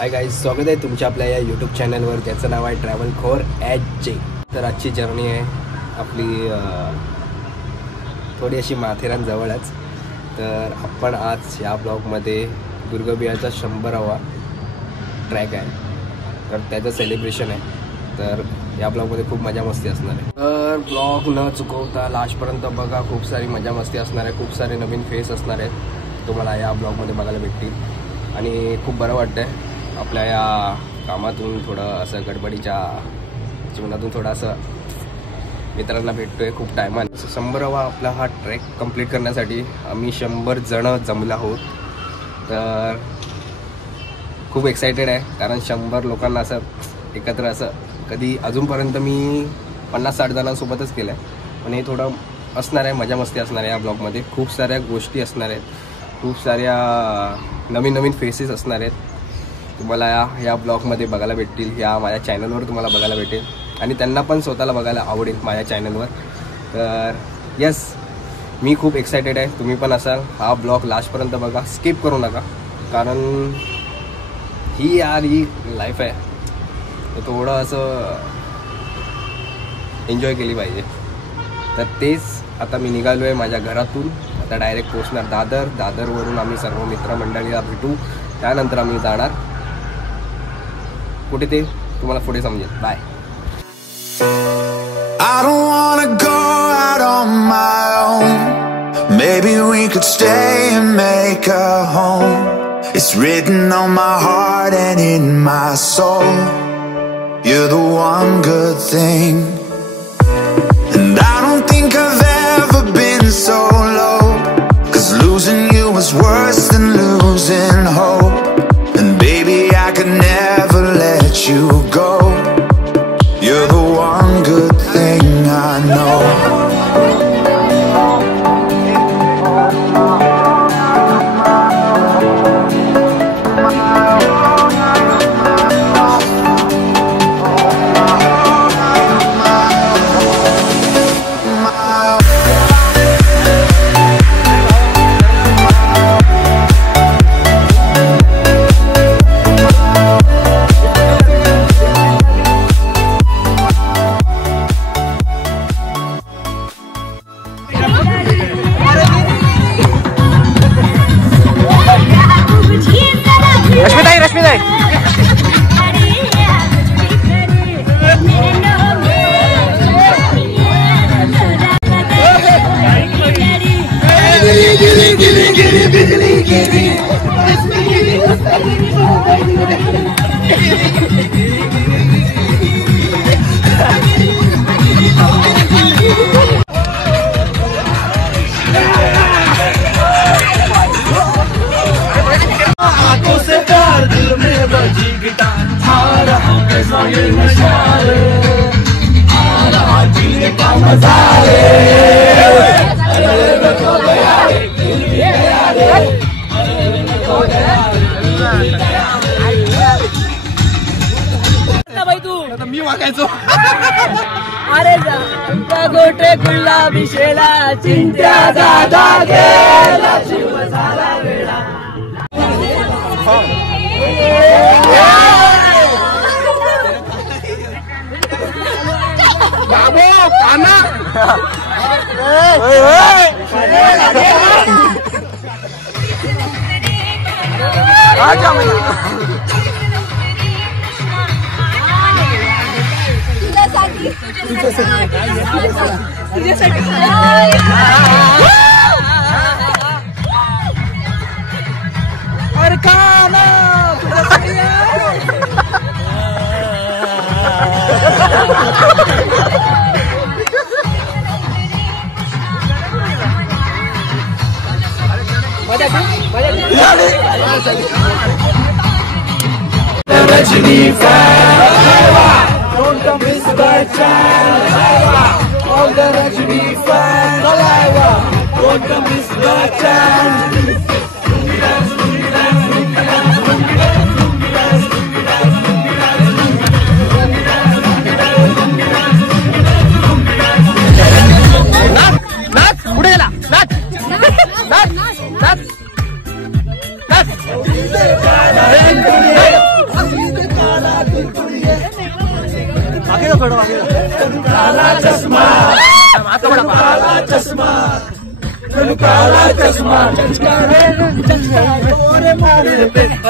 Hi guys, स्वागत आहे तुमच्या आपल्या या यूट्यूब चॅनलवर ज्याचं नाव आहे ट्रॅव्हल खोर @J। तर आजची जर्नी आहे आपली थोडी अशी माथेरानजवळच। तर आपण आज या ब्लॉगमध्ये दुर्गाबियाचा 100वा ट्रॅक आहे, तर त्याचं सेलिब्रेशन आहे। तर या ब्लॉगमध्ये खूप मजा मस्ती असणार आहे, तर ब्लॉग न चुकवता लास्टपर्यंत बघा। खूप सारी मजा मस्ती असणार आहे, खूप सारे नवीन फेस असणार आहेत तुम्हाला या ब्लॉगमध्ये बघायला भेटतील। आणि खूप बरं वाटतं आहे आपल्या या कामातून, थोडं असं गडबडीच्या जीवनातून थोडं असं मित्रांना भेटतोय खूप टायमाने। 100वा आपला हा ट्रॅक कंप्लीट करण्यासाठी आम्ही 100 जण जमलो आहोत। तर खूप एक्सायटेड आहे, कारण 100 लोकांना असं एकत्र असं कधी अजूनपर्यंत मी 50-60 जणांसोबतच केलं आहे। पण हे थोडं असणार आहे, मजा मस्ती असणार आहे। या ब्लॉगमध्ये खूप साऱ्या गोष्टी असणार आहेत, खूप साऱ्या नवीन नवीन फेसेस असणार आहेत तुम्हाला या ब्लॉगमध्ये बघायला भेटतील। या माझ्या चॅनलवर तुम्हाला बघायला भेटेल आणि त्यांना पण स्वतःला बघायला आवडेल माझ्या चॅनलवर। तर यस, मी खूप एक्सायटेड आहे, तुम्ही पण असाल। हा ब्लॉग लास्टपर्यंत बघा, स्किप करू नका, कारण ही लाईफ आहे, तर थोडं असं एन्जॉय केली पाहिजे। तर तेच आता मी निघालो आहे माझ्या घरातून, आता डायरेक्ट पोहोचणार दादरवरून आम्ही सर्व मित्रमंडळीला भेटू, त्यानंतर आम्ही जाणार कुठे ते तुम्हाला पुढे समजेल। Bye. I don't wanna go out on my own. Maybe we could stay and make a home. It's written on my heart and in my soul. You're the one good thing. And I don't think I've ever been so low, 'cause losing you was worse than losing hope. And baby, I could never let you go. You're the one good thing I know. मी वागायचो अरे जा गोटे गुलाबी शेला चिंत्या दादा गेला शिव झाला वेळा। बाबू काना तुझ्यासाठी अरे काना Rajini fan, don't miss the chance. All the Rajini fans, don't miss the chance. काला चष्मा काला चष्मा काला चष्मा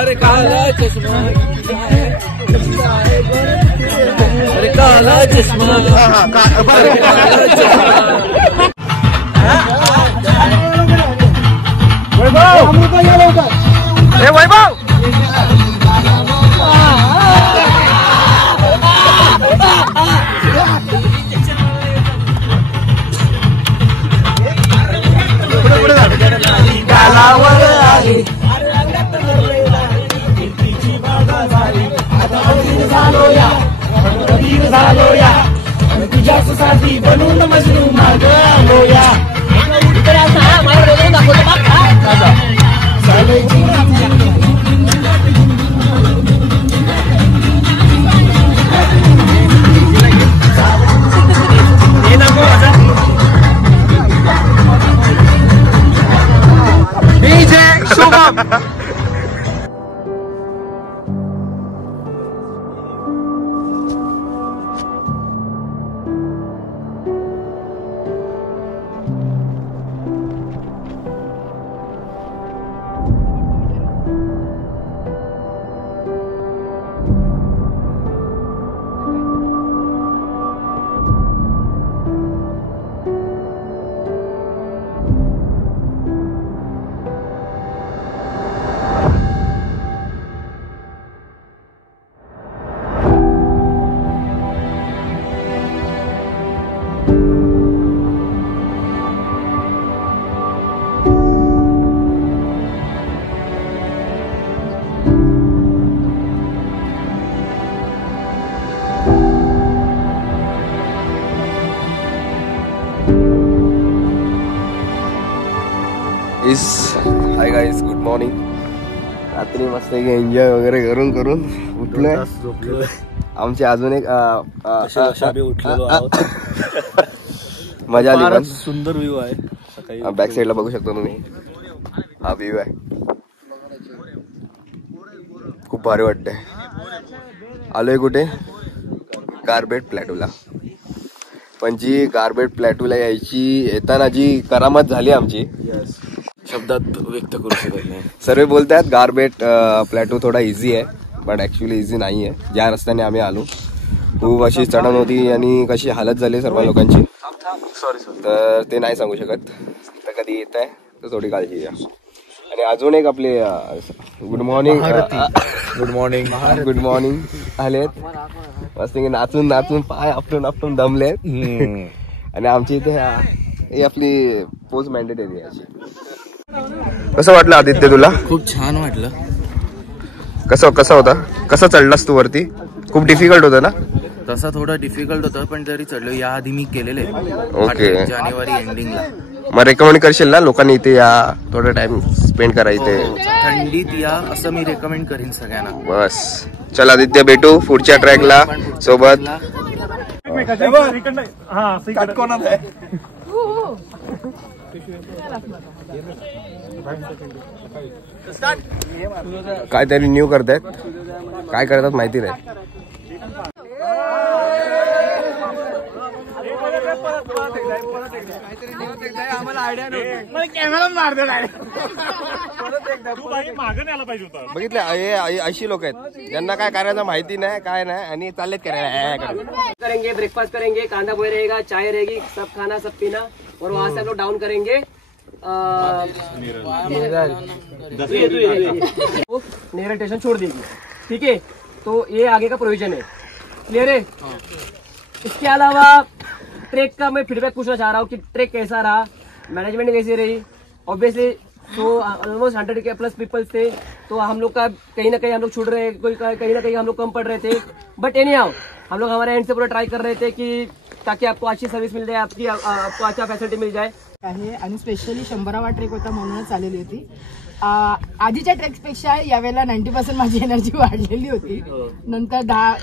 अरे काला चष्मा अरे काला चष्मा वैभव गालावर आली झालो या तुझ्या साठी बनून मजनू माग आलो या हाय गाईज, गुड मॉर्निंग. रात्री मस्त एन्जॉय वगैरे करून करून उठलोय. आमची अजून एक मजा आली. पण सुंदर व्ह्यू आहे सकाळी. बॅक साईडला बघू शकतो तुम्ही, हा व्ह्यू आहे. खूप भारी वाटतंय. आलोय कुठे? गारबेट प्लॅटूला. पण जी गारबेट प्लॅटूला येताना जी करामत झाली आमची, शब्दात व्यक्त करू शकत नाही. सर्व बोलतात गारबेट प्लॅटू थोडा इझी आहे, बट ऍक्च्युली इझी नाही आहे. ज्या रस्त्याने आम्ही आलो खूप अशी चढण होती आणि कशी हालत झाली सर्व लोकांची. तर ते नाही सांगू शकत. तर कधी येत आहे तर थोडी काळजी घ्या. आणि अजून एक आपले गुड मॉर्निंग गुड मॉर्निंग आलेत. मस्त नाचून नाचून पाय आपटून आपटून दमलेत. आणि आमची इथे ही आपली पोस्ट मॅन्डेटरी आहे. कसं वाटलं आदित्य तुला? खूप छान वाटलं. कसं होता? कसं चढलास तू वरती? खूप डिफिकल्ट होतं ना? तसा थोडा डिफिकल्ट होता, पण तरी चढलो. या आधी मी केलेले ओके. जानेवारी एंडिंगला. मग रेकमेंड करशील ना लोकांनी इथे या, थोडा टाइम स्पेंड करा इथे. थंडीत या असं मी रेकमेंड करीन सगळ्यांना. बस चल आदित्य, भेटू पुढच्या ट्रॅकला सोबत. काहीतरी न्यू करतायत. काय करतात माहिती नाही. बघितलं, अशी लोक आहेत ज्यांना काय करायचं माहिती नाही, काय नाही, आणि चाललेत करायला. करेंगे, ब्रेकफास्ट करेंगे, कांदा पोहे रहेगा, चाय रहेगी, सब खाना सब पीना, और वहाँ से हम लोग डाउन करेंगे नेहरा स्टेशन छोड़ देगी. ठीक है, तो ये आगे का प्रोविजन है. क्लियर है? इसके अलावा ट्रैक का मैं फीडबैक पूछना चाह रहा हूँ कि ट्रैक कैसा रहा, मैनेजमेंट कैसी रही. ऑब्वियसली तो ऑलमोस्ट 100 के प्लस पीपल्स थे, तो हम लोग का कहीं ना कहीं हम लोग छूट रहे, कोई कहीं ना कहीं हम लोग कम पड़ रहे थे. बट एनी हाउ हम लोग हमारे एंड से पूरा ट्राई कर रहे थे कि ताकि आपको अच्छी सर्विस मिल जाए, आपको अच्छा फॅसिलिटी मिल जाए. आहे आणि स्पेशली 100वा ट्रेक होता म्हणूनच आलेली होती. आधीच्या ट्रेक्सपेक्षा यावेळेला 90% माझी एनर्जी वाढलेली होती. नंतर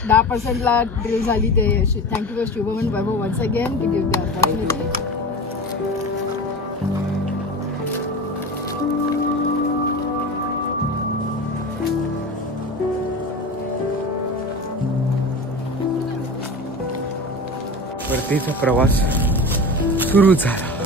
10%ला ड्रिल झाली. ते thank you for Shubham and Vaibhav once again की गिव्ह द अपॉर्च्युनिटी. रात्रीचा प्रवास सुरू झाला.